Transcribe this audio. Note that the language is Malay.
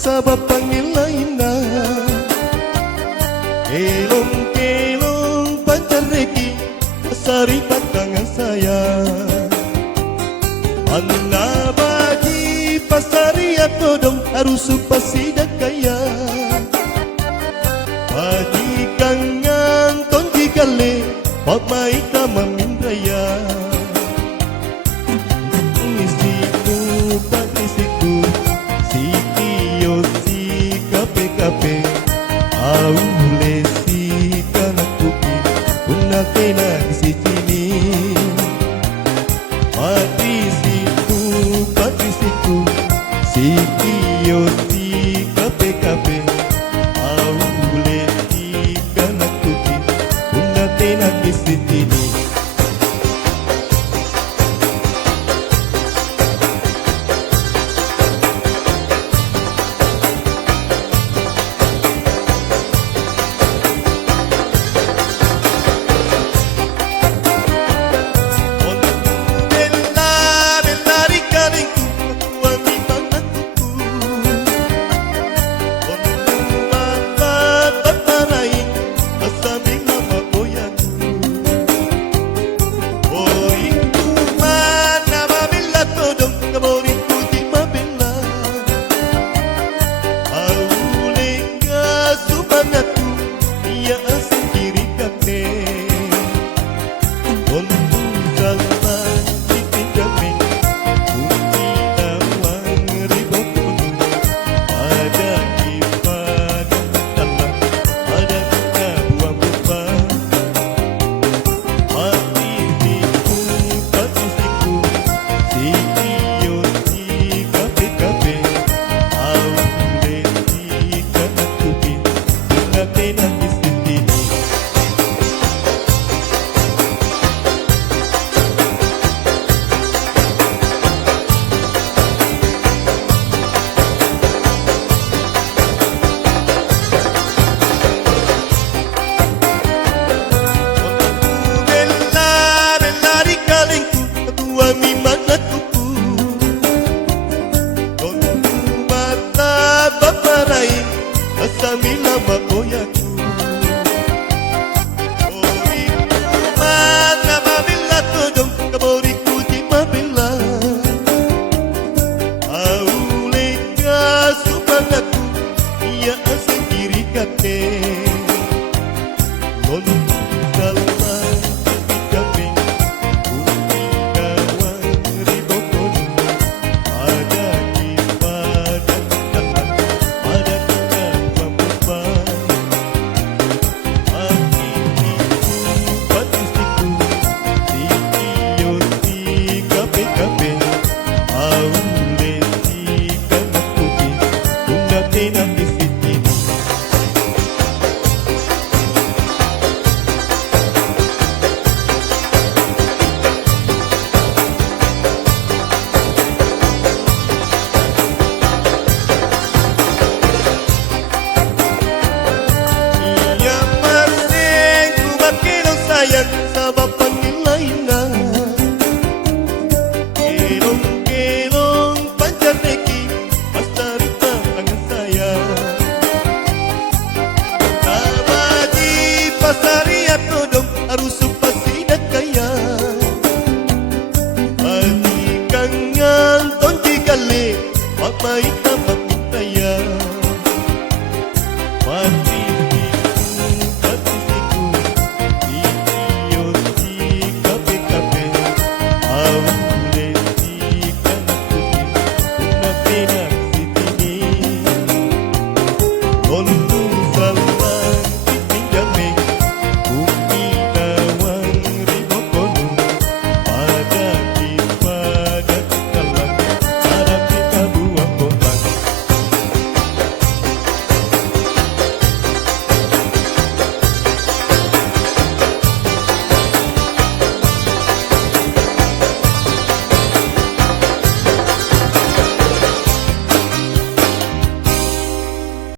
sabab panggil lainnya. Kelong-kelong pancar reki sari tangan saya. Anna bagi pasari atodong harus supasi dan kaya. Bagi kangen tonji kale pamai kamamin raya. Isiku patisiku sikiyo si kape-kape aule si kanakuki unakena si sini. Patisiku sikiyo si kape-kape aule si kanakuki unakena si sini. Samina makoyaku Oriku mana mabila todong kaboriku di mabila Auleka subanaku ia sendiri kate Lonu salma kaping Bumi kawan ribokon Ada kipada tangan Ada sabab panggil lainnya. Kelong-kelong pancar reki pasari tangan saya. Abadi pasari atodong harus supasi dan kaya. Bagi kangen tonji kale pamai